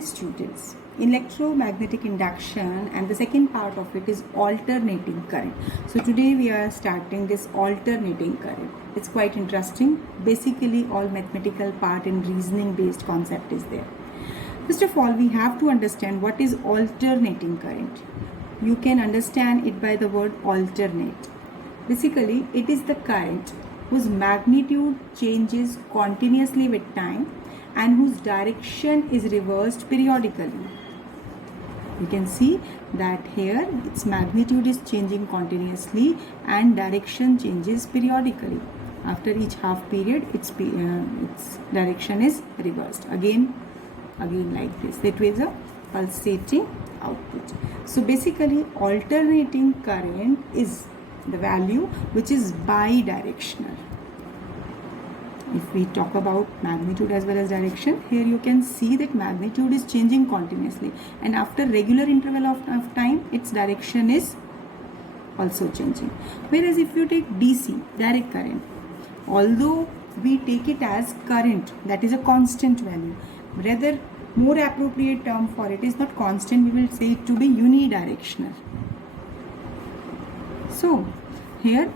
morning, students. Electromagnetic induction, and the second part of it is alternating current. So today we are starting this alternating current. It's quite interesting. Basically all mathematical part and reasoning based concept is there. First of all, we have to understand what is alternating current. You can understand it by the word alternate. Basically, it is the current whose magnitude changes continuously with time and whose direction is reversed periodically. You can see that here its magnitude is changing continuously and direction changes periodically. After each half period, its direction is reversed. Again like this. That is a pulsating output. So basically, alternating current is the value which is bidirectional. If we talk about magnitude as well as direction, here you can see that magnitude is changing continuously, and after regular interval of time, its direction is also changing. Whereas if you take DC, direct current, although we take it as current, that is a constant value, rather more appropriate term for it is not constant, we will say it to be unidirectional. So here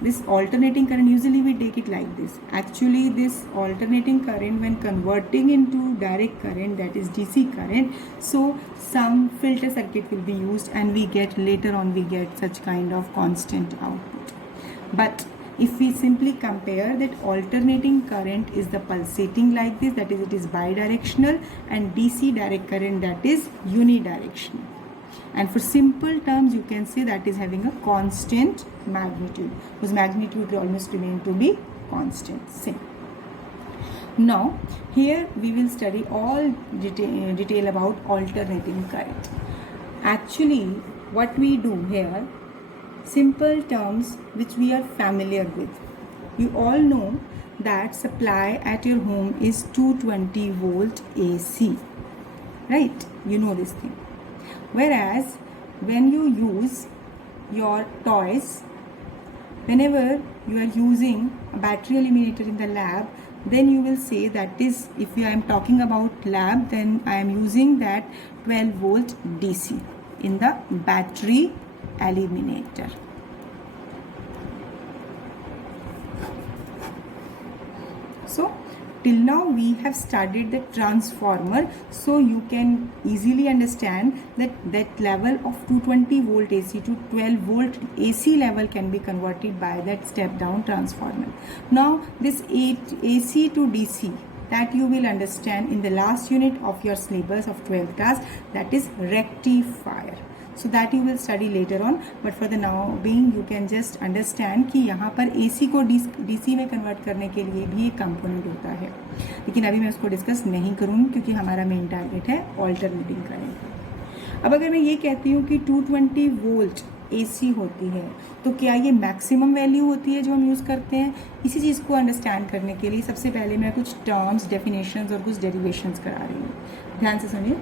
this alternating current, usually we take it like this. Actually this alternating current, when converting into direct current, that is DC current, so some filter circuit will be used and we get later on we get such kind of constant output. But if we simply compare that alternating current is the pulsating like this, that is it is bidirectional, and DC direct current, that is unidirectional. And for simple terms, you can say that is having a constant magnitude, whose magnitude will almost remain to be constant. Same. Now, here we will study all detail about alternating current. Actually, what we do here, simple terms which we are familiar with. You all know that supply at your home is 220 volt AC, right? You know this thing. Whereas when you use your toys, whenever you are using a battery eliminator in the lab, then you will say that is, if I am talking about lab, then I am using that 12 volt DC in the battery eliminator. So till now we have studied the transformer, so you can easily understand that level of 220 volt AC to 12 volt AC level can be converted by that step down transformer. Now this AC to DC, that you will understand in the last unit of your syllabus of 12th class, that is rectifier. So that you will study later on, but for the now being you can just understand कि यहाँ पर AC को DC में convert करने के लिए भी एक component होता है, लेकिन अभी मैं उसको discuss नहीं करूँगी क्योंकि हमारा main target है alternating current. अब अगर मैं ये कहती हूँ कि 220 volt AC होती है, तो क्या ये maximum value होती है जो हम यूज़ करते हैं? इसी चीज़ को understand करने के लिए सबसे पहले मैं कुछ terms, definitions और कुछ derivations करा रही हूँ. ध्यान से सुनिए.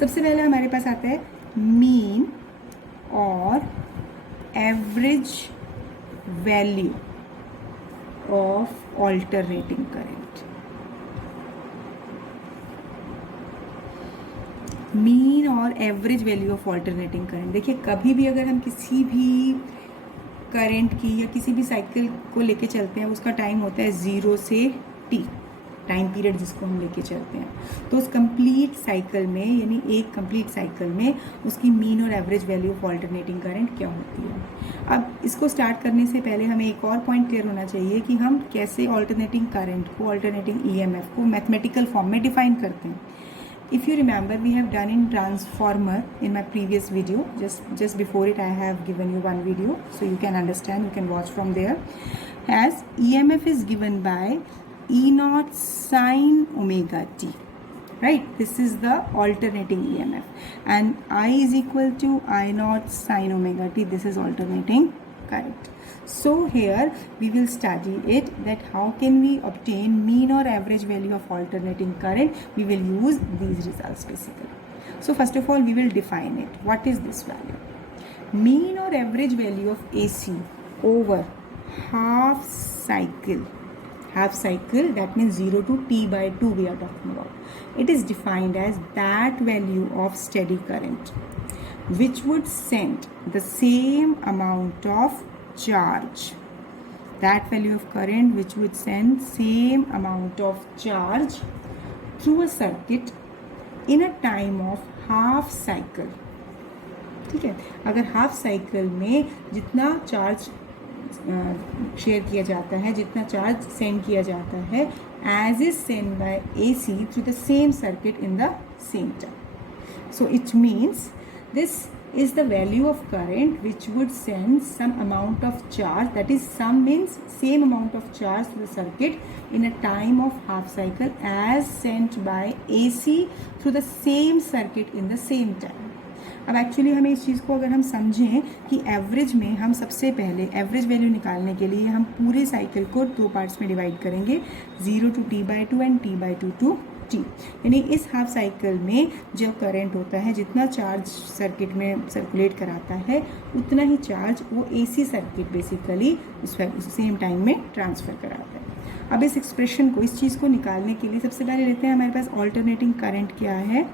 सबसे पहले हमारे पास आता है mean or average value of alternating current. Mean और average value of alternating current. देखिए कभी भी अगर हम किसी भी करंट की या किसी भी साइकिल को लेके चलते हैं, उसका टाइम होता है 0 से t, टाइम पीरियड जिसको हम लेके चलते हैं. तो उस कंप्लीट साइकिल में, यानी एक कंप्लीट साइकिल में उसकी मीन और average value of alternating current क्या होती है. अब इसको स्टार्ट करने से पहले हमें एक और पॉइंट क्लियर होना चाहिए कि हम कैसे ऑल्टरनेटिंग करंट को, ऑल्टरनेटिंग EMF को मैथमेटिकल फॉर्म में डिफाइन करते हैं. If you remember, we have done in transformer in my previous video. Just before it, I have given you one video, so you can understand. You can watch from there. As EMF is given by E0 sin omega t, right? This is the alternating EMF, and I is equal to I0 sin omega t. This is alternating current. So here we will study it, that how can we obtain mean or average value of alternating current. We will use these results basically. So first of all we will define it. What is this value? Mean or average value of AC over half cycle half cycle, that means 0 to t/2 we are talking about. It is defined as that value of steady current which would send the same amount of charge, that value of current which would send same amount of charge through a circuit in a time of half cycle. ठीक है, अगर half cycle में जितना charge share किया जाता है, जितना charge sent किया जाता है as is send by AC through the same circuit in the same time. So it means this is the value of current which would send some amount of charge, that is some means same amount of charge to the circuit in a time of half cycle as sent by AC through the same circuit in the same time. अब actually हमें इस चीज़ को अगर हम समझें कि average में हम सबसे पहले एवरेज वैल्यू निकालने के लिए हम पूरे साइकिल को 2 पार्ट्स में डिवाइड करेंगे, 0 to t/2 and t/2 to t. यानी इस हाफ साइकिल में जो करंट होता है, जितना चार्ज सर्किट में सर्कुलेट कराता है उतना ही चार्ज वो AC सर्किट बेसिकली उस सेम टाइम में ट्रांसफ़र कराता है. अब इस एक्सप्रेशन को, इस चीज़ को निकालने के लिए सबसे पहले लेते हैं हमारे पास ऑल्टरनेटिंग करंट क्या है,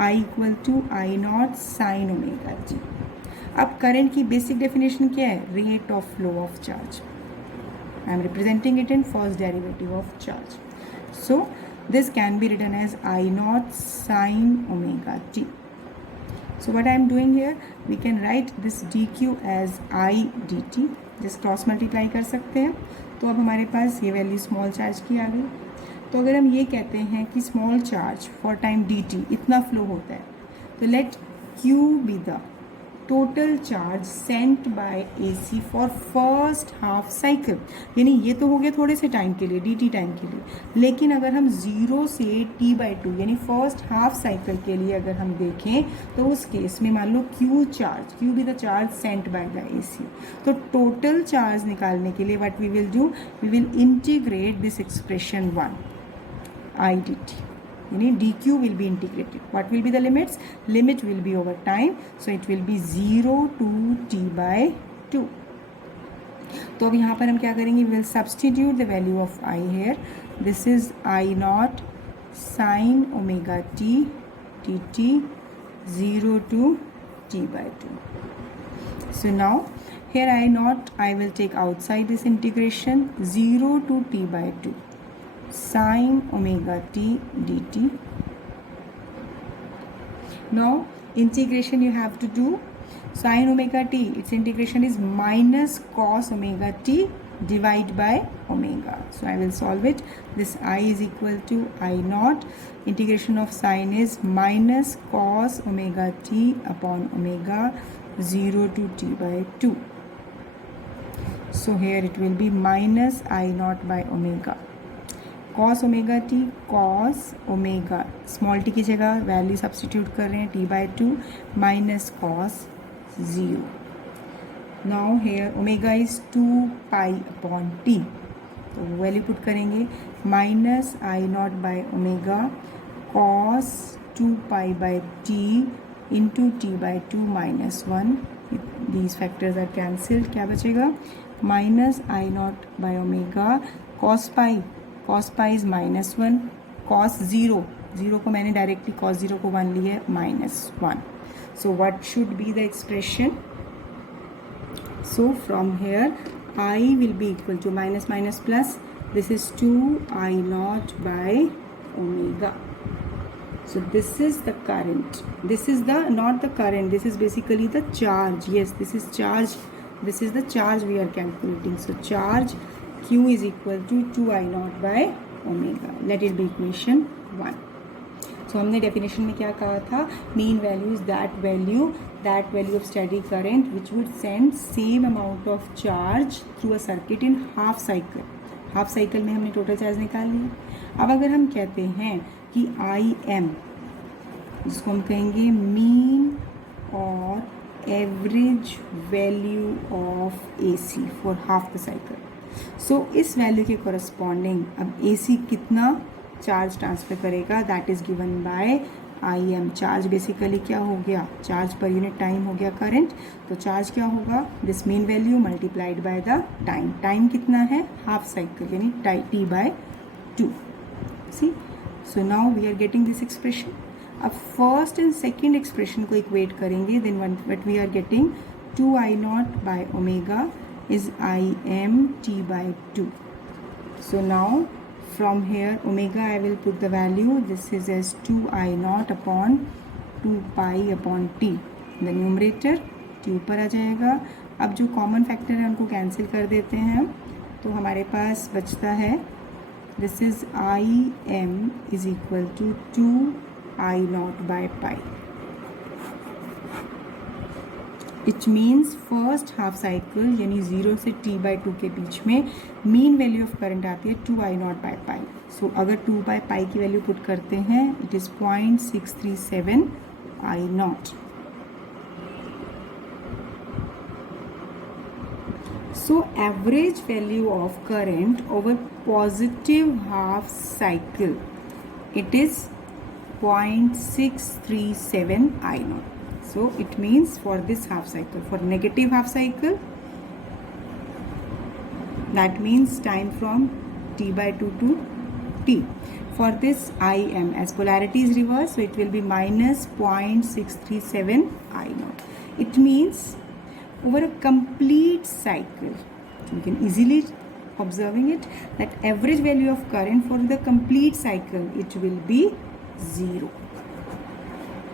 I equal to I0 sine omega t. अब करंट की बेसिक डेफिनेशन क्या है, rate of flow of charge. I am representing it in first derivative of charge. So this can be written as I0 sine omega t. So what I am doing here, we can write this dq as I dt. जिस cross multiply कर सकते हैं. तो अब हमारे पास ये value small charge की आ गई. तो अगर हम ये कहते हैं कि small charge for time dt इतना फ्लो होता है, तो let q be the total charge sent by AC for first half cycle. यानी ये तो हो गया थोड़े से टाइम के लिए, dt टाइम के लिए. लेकिन अगर हम 0 से t/2 यानी फर्स्ट हाफ साइकिल के लिए अगर हम देखें तो उस केस में मान लो q be the charge sent by the AC. तो टोटल चार्ज निकालने के लिए what we will do, we will integrate this expression 1 I dt. dq will be integrated. What will be the limits? Limit will be over time, so it will be 0 to t/2. तो अब यहाँ पर हम क्या करेंगे, we will substitute the value of I here. This is I0 sin omega t dt 0 to t/2. So now here I will take outside this integration, 0 to t/2 sine omega t dt. Now integration you have to do. Sine omega t, its integration is minus cos omega t divided by omega. So I will solve it. This I is equal to I0. Integration of sine is minus cos omega t upon omega 0 to t/2. So here it will be minus I0 by omega. cos omega t, cos omega small t की जगह value substitute कर रहे हैं t/2 minus cos 0. Now here omega is 2 pi upon t, तो value put करेंगे minus I0 by omega cos 2 pi by t into t/2 minus 1. These factors are cancelled. क्या बचेगा, minus I0 by omega cos pi is minus 1, cos 0 को मैंने directly cos 0 को 1 लिया है, minus 1. So what should be the expression, so from here I will be equal to minus minus plus, this is 2 I0 by omega. So this is the current, this is the not the current, this is basically the charge. Yes, this is charge, this is the charge we are calculating. So charge Q is equal to 2 I0 by omega. Let it be equation 1. So हमने definition में क्या कहा था, mean value is that value of steady current which would send same amount of charge through a circuit in half cycle. Half cycle में हमने total charge निकाल लिया. अब अगर हम कहते हैं कि IM, जिसको हम कहेंगे मीन और average value of AC for half the cycle. So इस वैल्यू के कोरस्पॉन्डिंग अब AC कितना चार्ज ट्रांसफर करेगा, that is given by i m. Charge basically क्या हो गया, चार्ज पर यूनिट टाइम हो गया करंट, तो चार्ज क्या होगा, this mean value multiplied by the time. Time कितना है, हाफ साइकिल यानी T by 2। See, so now we are getting this expression. अब फर्स्ट एंड सेकेंड एक्सप्रेशन को इक्वेट करेंगे, then what we are getting 2I0 by omega is IM/T by 2. So now from here omega I will put the value, this is as 2I0 upon 2 pi upon T, the numerator T ऊपर आ जाएगा। अब जो common factor है उनको cancel कर देते हैं, तो हमारे पास बचता है this is IM is equal to 2I0 by pi. It means first half cycle यानी 0 से T/2 के बीच में मीन वैल्यू ऑफ करंट आती है 2I0 बाय पाई। सो अगर 2 बाय पाई की वैल्यू पुट करते हैं, it is 0.637 I0। So average value of current over positive half cycle, it is 0.637 I0। So it means for this half cycle, for negative half cycle, that means time from T/2 to T. For this IM, as polarity is reversed, so it will be minus 0.637 I0. It means over a complete cycle, you can easily observing it, that average value of current for the complete cycle, it will be 0.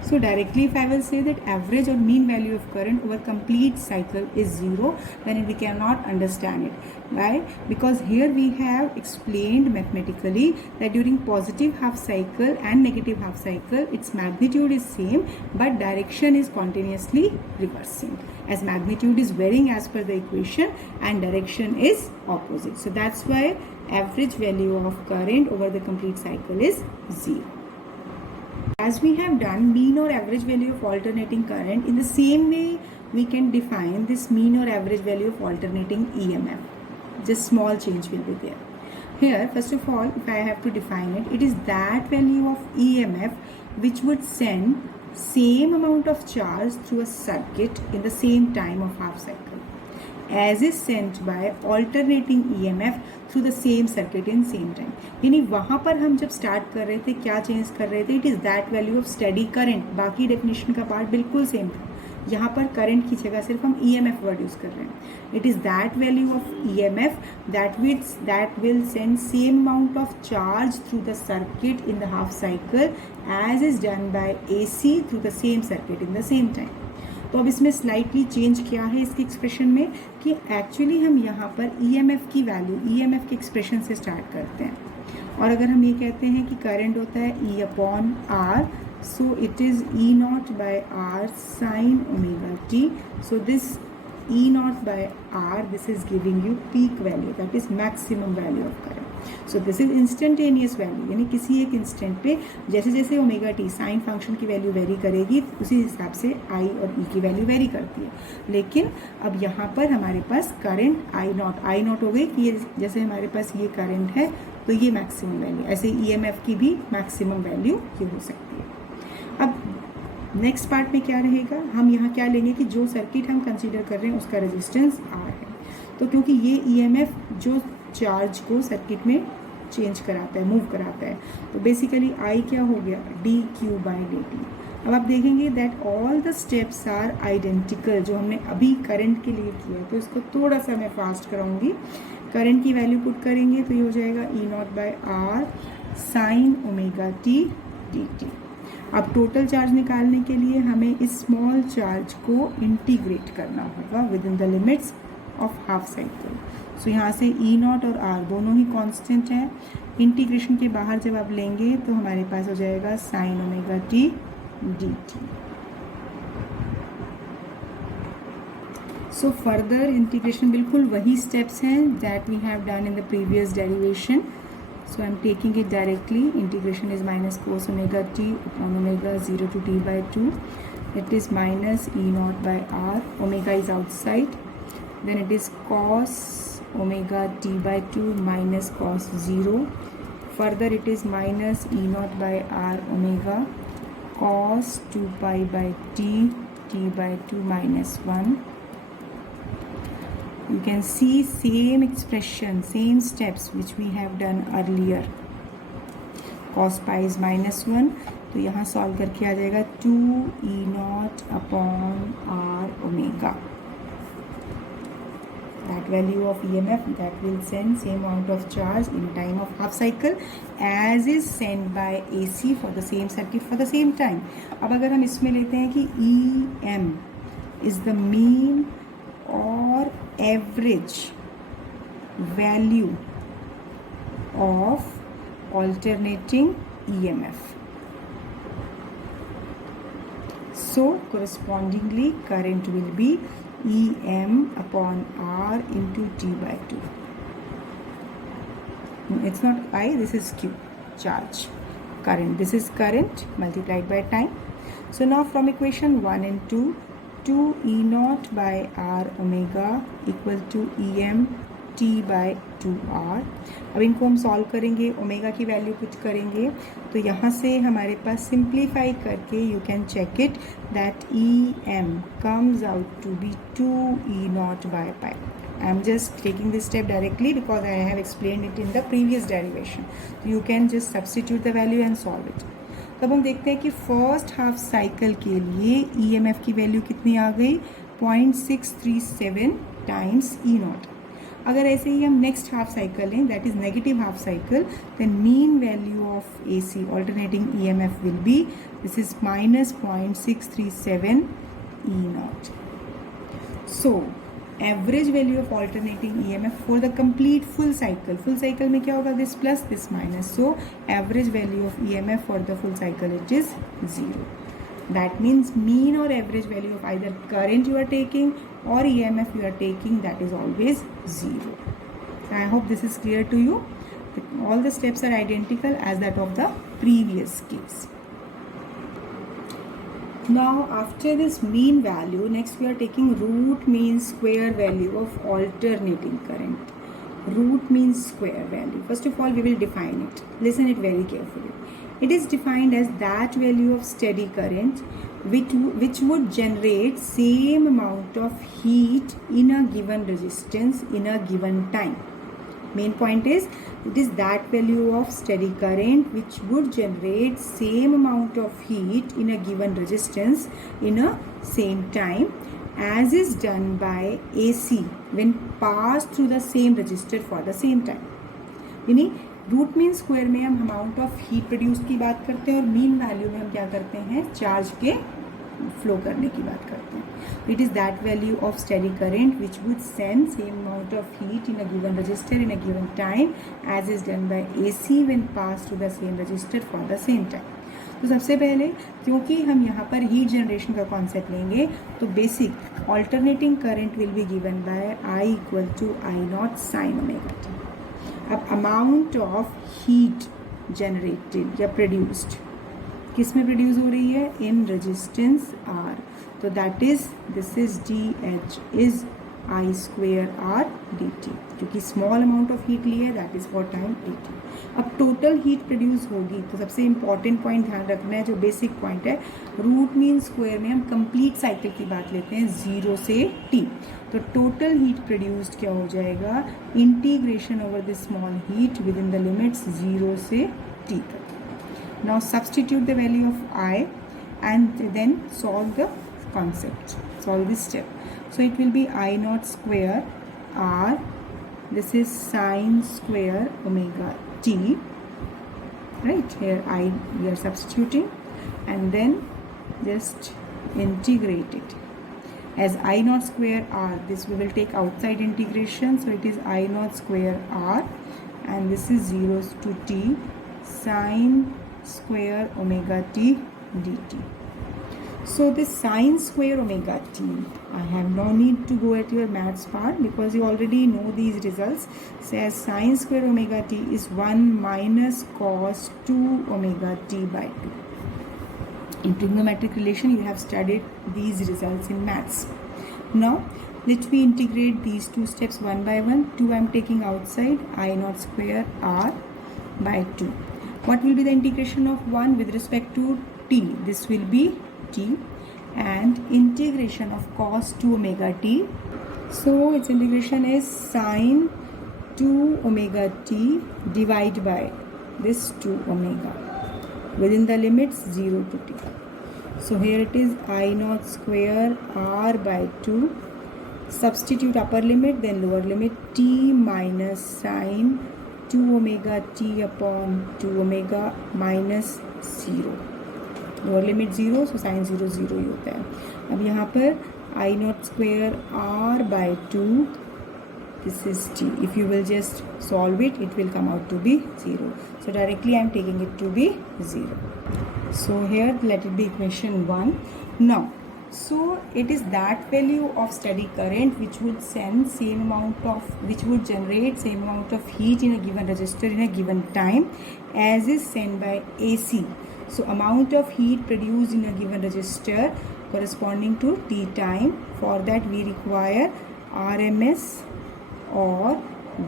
So directly if I will say that average or mean value of current over complete cycle is 0, then we cannot understand it. Why? Because here we have explained mathematically that during positive half cycle and negative half cycle, its magnitude is same, but direction is continuously reversing, as magnitude is varying as per the equation and direction is opposite. So that's why average value of current over the complete cycle is 0. As we have done mean or average value of alternating current, in the same way we can define this mean or average value of alternating EMF. Just small change will be there. Here first of all, if I have to define it, it is that value of EMF which would send same amount of charge through a circuit in the same time of half cycle, as is sent by alternating EMF through the same circuit in same time. यानी वहाँ पर हम जब start कर रहे थे क्या change कर रहे थे, it is that value of steady current. बाकी डेफिनेशन का पार्ट बिल्कुल सेम था, यहाँ पर करंट की जगह सिर्फ हम EMF वर्ड यूज़ कर रहे हैं। It is that value of EMF that will send same amount of charge through the circuit in the half cycle as is done by AC through the same circuit in the same time. तो अब इसमें slightly change क्या है इसके expression में, कि actually हम यहाँ पर EMF की वैल्यू EMF के एक्सप्रेशन से स्टार्ट करते हैं, और अगर हम ये कहते हैं कि करंट होता है E/R, so it is E0 by R sine omega t. So this E0 by R, this is giving you peak value, that is maximum value of current. So this is instantaneous value, यानी किसी एक instant पे जैसे जैसे omega T sine function की value very करेगी, उसी हिसाब से I और E की वैल्यू वेरी करती है। लेकिन अब यहाँ पर हमारे पास करंट I0 हो गई कि ये जैसे हमारे पास ये करंट है तो ये मैक्सिमम वैल्यू, ऐसे EMF की भी मैक्सिमम वैल्यू ये हो सकती है। अब नेक्स्ट पार्ट में क्या रहेगा, हम यहाँ क्या लेंगे कि जो सर्किट हम कंसीडर कर रहे हैं उसका रेजिस्टेंस R है, तो क्योंकि ये EMF जो चार्ज को सर्किट में चेंज कराता है, मूव कराता है, तो बेसिकली I क्या हो गया, dQ/dt। अब आप देखेंगे that all the steps are identical, जो हमने अभी करंट के लिए किया, तो इसको थोड़ा सा मैं फास्ट कराऊंगी। करंट की वैल्यू पुट करेंगे तो ये हो जाएगा E0/R sign omega t dt। अब टोटल चार्ज निकालने के लिए हमें इस स्मॉल चार्ज को इंटीग्रेट करना होगा within the limits of half cycle. So यहाँ से E0 और R दोनों ही कांस्टेंट हैं। इंटीग्रेशन के बाहर जब आप लेंगे तो हमारे पास हो जाएगा sine omega t dt। So further integration बिल्कुल वही स्टेप्स हैं that we have done in the previous derivation. So I am taking it directly. Integration is minus cos omega t upon omega 0 to T/2. It is minus E0 by R. Omega is outside. Then it is cos omega T/2 minus cos 0. further it is minus E naught by r omega cos 2 pi by t by 2 minus 1. You can see same expression, same steps which we have done earlier. Cos pi is minus 1, तो यहाँ solve करके आ जाएगा 2 E naught upon r omega. That value of EMF that will send same amount of charge in time of half cycle as is sent by AC for the same circuit for the same time. अब अगर हम इसमें लेते हैं कि EM is the mean or average value of alternating EMF. So correspondingly current will be EM upon R into T by 2. It's not I, this is Q, charge, current. This is current multiplied by time. So now from equation 1 and 2, 2 E naught by R omega equal to EM T by 2R. अब इनको हम solve करेंगे, omega की value put करेंगे, तो यहाँ से हमारे पास सिंप्लीफाई करके you can check it that E M comes out to be 2 E naught by pi. I am just taking this step directly because I have explained it in the previous derivation. So you can just substitute the value and solve it. तब हम देखते हैं कि first half cycle के लिए EMF की value कितनी आ गई, 0.637 टाइम्स E naught. अगर ऐसे ही हम नेक्स्ट हाफ साइकिल लें, that is negative half cycle, then mean value of AC alternating EMF will be, this is minus 0.637 E naught. So average value of alternating EMF for the complete full cycle में क्या होगा, this plus this minus, so average value of EMF for the full cycle it is 0. That means mean or average value of either current you are taking or EMF you are taking, that is always 0. I hope this is clear to you. All the steps are identical as that of the previous case. Now after this mean value, next we are taking root mean square value of alternating current. Root mean square value. First of all we will define it. Listen it very carefully. It is defined as that value of steady current which would generate same amount of heat in a given resistance in a given time. Main point is, it is that value of steady current which would generate same amount of heat in a given resistance in a same time as is done by AC when passed through the same resistor for the same time. यानी root mean square में हम amount of heat produce की बात करते हैं और mean value में हम क्या करते हैं, चार्ज के फ्लो करने की बात करते हैं. It is that value of steady current which would send same amount of heat in a given resistor in a given time as is done by AC when pass through the same resistor for the same time. तो सबसे पहले क्योंकि हम यहाँ पर heat generation का concept लेंगे, तो basic alternating current will be given by I equal to I naught sine omega T. अब अमाउंट ऑफ हीट जनरेटेड या प्रोड्यूस्ड किस में प्रोड्यूस हो रही है, इन रेजिस्टेंस R. तो that is this is DH is I square R dt, क्योंकि small amount of heat ली है, that is for time dt. अब टोटल हीट प्रोड्यूस होगी, तो सबसे इंपॉर्टेंट पॉइंट ध्यान रखना है, जो बेसिक पॉइंट है, रूट मीन स्क्वायर में हम कंप्लीट साइकिल की बात लेते हैं 0 से T. तो टोटल हीट प्रोड्यूस्ड क्या हो जाएगा, integration over this small heat with in the limits 0 से T तक. Now substitute the value of I and then solve the concept, solve this step. So it will be I naught square R, this is sine square omega t, right? Here I we are substituting and then just integrate it as I naught square R. This we will take outside integration, so it is I naught square R and this is 0 to T sine square omega t dt. So this sine square omega t, I have no need to go at your maths part because you already know these results. Says sine square omega t is 1 minus cos 2 omega t by 2. In trigonometric relation you have studied these results in maths. Now let me integrate these two steps one by one. 2 I am taking outside, I naught square R. by 2. What will be the integration of 1 with respect to t? This will be t, and integration of cos 2 omega t. So its integration is sine 2 omega t divided by this 2 omega within the limits 0 to t. So here it is I naught square r by 2. Substitute upper limit, then lower limit, t minus sine 2 omega t upon 2 omega minus 0. Lower limit 0, so sine 0 0 ही होता है. अब यहाँ पर i naught square are by 2, this is t. If you will just solve it, it will come out to be 0. So directly I am taking it to be 0. So here let it be equation 1. Now, so it is that value of steady current which would send same amount of, which would generate same amount of heat in a given resistor in a given time as is sent by AC. So amount of heat produced in a given resistor corresponding to T time. For that we require RMS or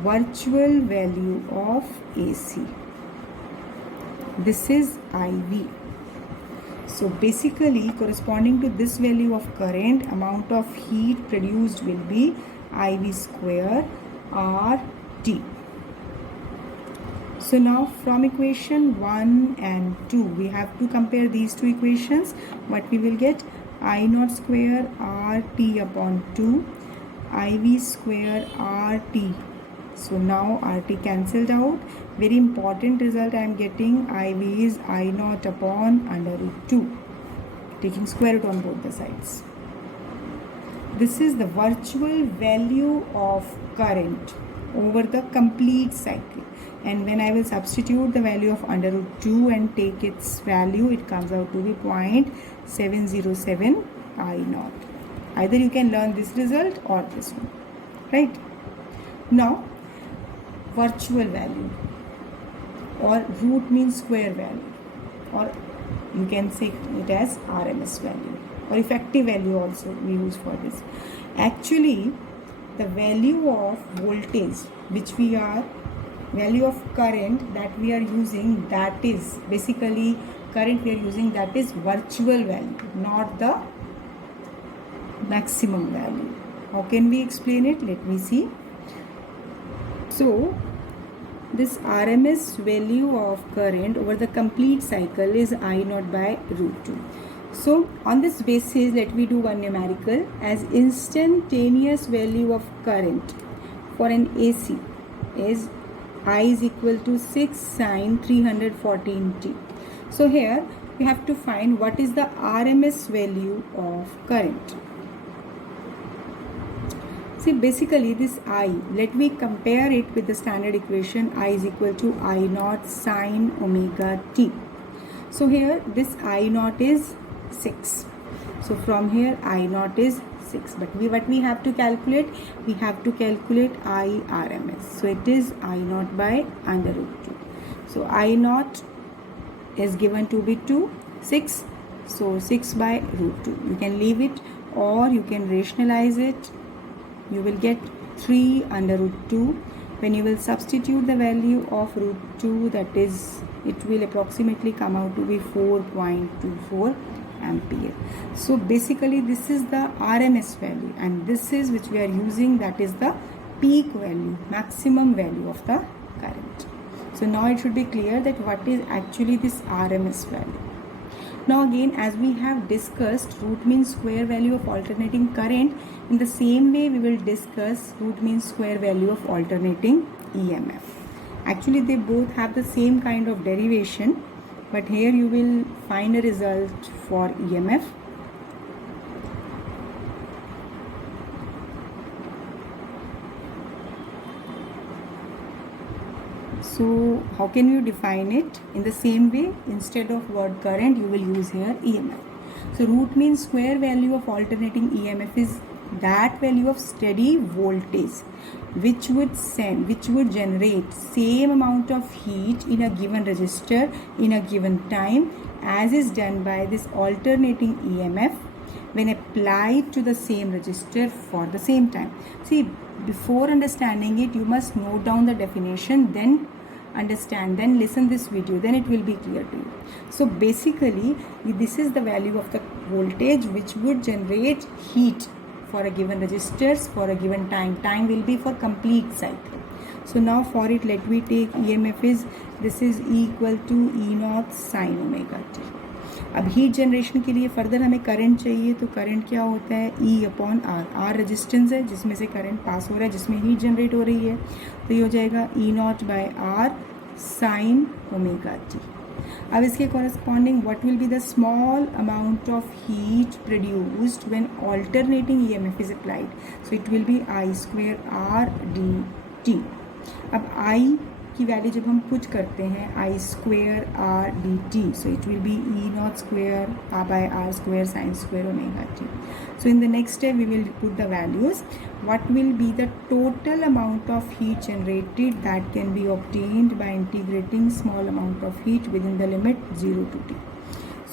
virtual value of AC. This is IV. So basically corresponding to this value of current, amount of heat produced will be IV square RT. So now from equation 1 and 2 we have to compare these two equations. What we will get? I naught square RT upon 2 IV square RT. So now RT cancelled out. Very important result I am getting. IV is I naught upon under root 2, taking square root on both the sides. This is the virtual value of current over the complete cycle. And when I will substitute the value of under root 2 and take its value, it comes out to be 0.707 I naught. Either you can learn this result or this one, right? Now, virtual value, or root means square value, or you can say it as RMS value, or effective value also we use for this. Actually, the value of voltage which we are, value of current that we are using, that is basically current we are using, that is virtual value, not the maximum value. How can we explain it? Let me see. So this RMS value of current over the complete cycle is I naught by root 2. So on this basis, let me do one numerical. As instantaneous value of current for an AC is I is equal to 6 sine 314 t. So here we have to find what is the RMS value of current. See, basically this I, let me compare it with the standard equation. I is equal to I naught sine omega t. So here this I naught is 6. So from here I naught is 6. But what we have to calculate? We have to calculate I RMS. So it is I naught by under root 2. So I naught is given to be 2, 6. So 6 by root 2. You can leave it or you can rationalize it. You will get 3 under root 2. When you will substitute the value of root 2, that is, it will approximately come out to be 4.24 ampere. So basically this is the RMS value, and this is which we are using, that is the peak value, maximum value of the current. So now it should be clear that what is actually this RMS value. Now again, as we have discussed root mean square value of alternating current, in the same way we will discuss root mean square value of alternating EMF. Actually they both have the same kind of derivation, but here you will find a result for EMF. So how can you define it? In the same way, instead of word current, you will use here EMF. So root mean square value of alternating EMF is that value of steady voltage which would generate same amount of heat in a given resistor in a given time as is done by this alternating EMF when applied to the same resistor for the same time. See, before understanding it, you must note down the definition, then understand, then listen this video, then it will be clear to you. So basically this is the value of the voltage which would generate heat for a given resistors for a given time will be for complete cycle. So now for it, let me take EMF is, this is E equal to E naught sin omega t. अब heat generation के लिए further हमें current चाहिए, तो current क्या होता है, E upon R. R resistance है जिसमें से करंट पास हो रहा है, जिसमें हीट जनरेट हो रही है, तो ये हो जाएगा E naught by R sine omega T. अब इसके corresponding what will be the small amount of heat produced when alternating EMF is applied, so it will be I square R D T. अब I की value जब हम put करते हैं I square R D T, so it will be E naught square are by R square sine square omega T. So in the next step we will put the values. What will be the total amount of heat generated that can be obtained by integrating small amount of heat within the limit 0 to t.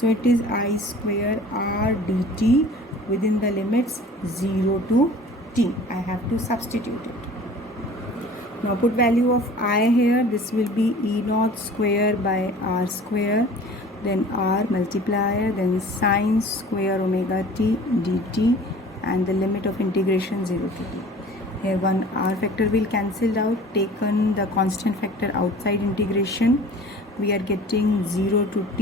So it is I square r dt within the limits 0 to t. I have to substitute it. Now put value of I here. This will be E naught square by r square, then r multiplier, then sine square omega t dt, and the limit of integration 0 to t. Here one r factor will cancelled out, taken the constant factor outside integration, we are getting 0 to t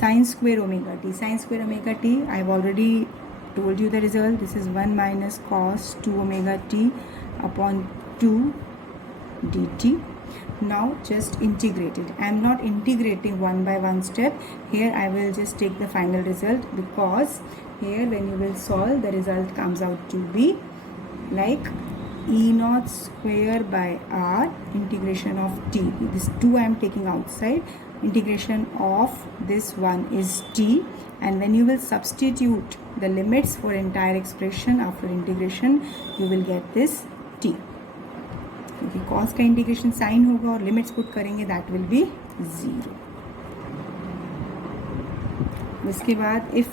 sine square omega t. Sine square omega t, I have already told you the result. This is 1 minus cos 2 omega t upon 2 dt. Now just integrate it. I am not integrating one by one step. Here I will just take the final result, because here when you will solve, the result comes out to be like E naught square by r integration of t. This 2 I am taking outside. Integration of this one is t, and when you will substitute the limits for entire expression after integration, you will get this t. क्योंकि cos का integration sign होगा और limits put करेंगे, that will be 0. इसके बाद if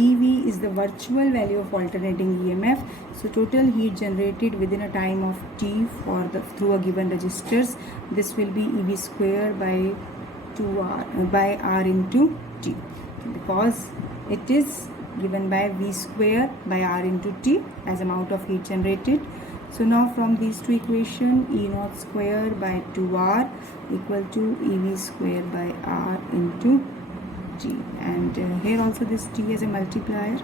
EV is the virtual value of alternating EMF, so total heat generated within a time of t for the through a given resistors, this will be EV square by 2r by r into t, because it is given by V square by r into t as amount of heat generated. So now from these two equations, E naught square by 2r equal to EV square by r into t, and here also this t as a multiplier.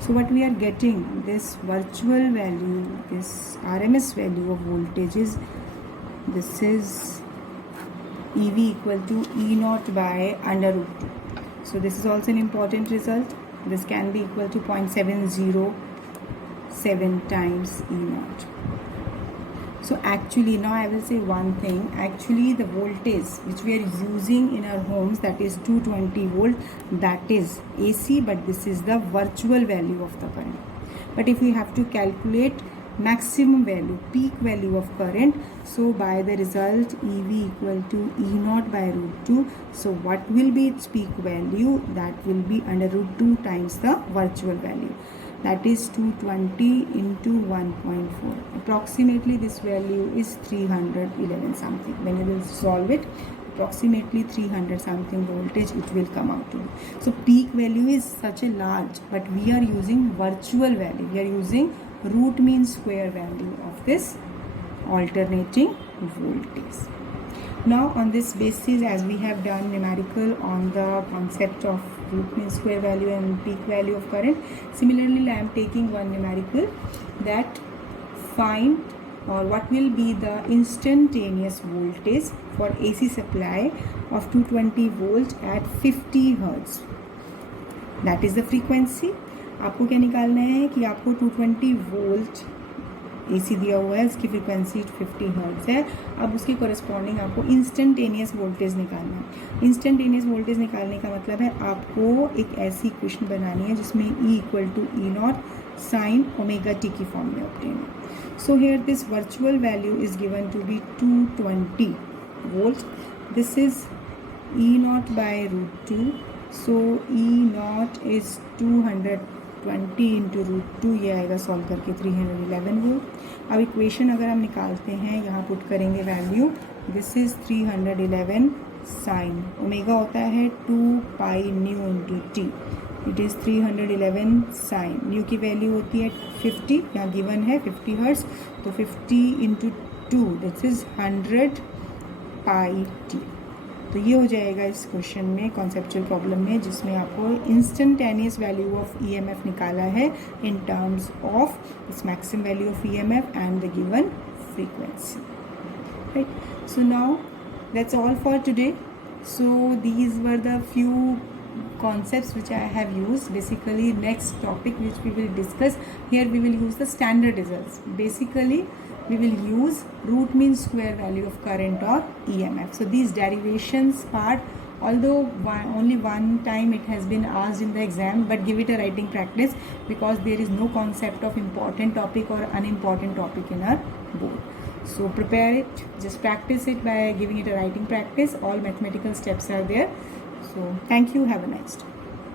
So what we are getting, this virtual value, this RMS value of voltages, this is EV equal to E naught by under root 2. So this is also an important result. This can be equal to 0.707 times E naught. So actually now I will say one thing. Actually the voltage which we are using in our homes, that is 220 volt, that is AC, but this is the virtual value of the current. But if we have to calculate maximum value, peak value of current, so by the result EV equal to E naught by root 2, so what will be its peak value? That will be under root 2 times the virtual value, that is 220 into 1.4. Approximately this value is 311 something. When you will solve it, approximately 300 something voltage it will come out to be. So peak value is such a large, but we are using virtual value. We are using root mean square value of this alternating voltage. Now on this basis, as we have done numerical on the concept of root mean square value and peak value of current, similarly I am taking one numerical, that find or what will be the instantaneous voltage for AC supply of 220 volt at 50 Hertz. That is the frequency. आपको क्या निकालना है कि आपको 220 volt AC दिया हुआ है, उसकी फ्रीक्वेंसी 50 हर्ट्ज है. अब उसके कॉरस्पॉन्डिंग आपको इंस्टेंटेनियस वोल्टेज निकालना है. इंस्टेंटेनियस वोल्टेज निकालने का मतलब है आपको एक ऐसी इक्वेशन बनानी है जिसमें E equal to E naught sine omega T की फॉर्म में ऑब्टेन है. So here this virtual value is given to be 220 volt. This is E naught by root 2. So E naught is 220 into root 2, ये आएगा solve करके 311 volt. अब equation अगर हम निकालते हैं, यहाँ पुट करेंगे value, this is 311 sine, omega होता है 2 pi nu into T, it is 311 sine, nu की वैल्यू होती है 50, यहाँ गिवन है 50 हर्ट्ज, तो 50 into 2 this is 100 pi T. तो ये हो जाएगा इस क्वेश्चन में, कॉन्सेप्चुअल प्रॉब्लम में, जिसमें आपको इंस्टेंटेनियस वैल्यू ऑफ ईएमएफ निकाला है in terms of its maximum value of EMF and the given frequency, right? So now that's all for today. So these were the few concepts which I have used. Basically next topic which we will discuss here, we will use the standard results. Basically we will use root mean square value of current or EMF. So these derivations part, although only one time it has been asked in the exam, but give it a writing practice, because there is no concept of important topic or unimportant topic in our board. So prepare it, just practice it by giving it a writing practice. All mathematical steps are there. So thank you, have a nice day.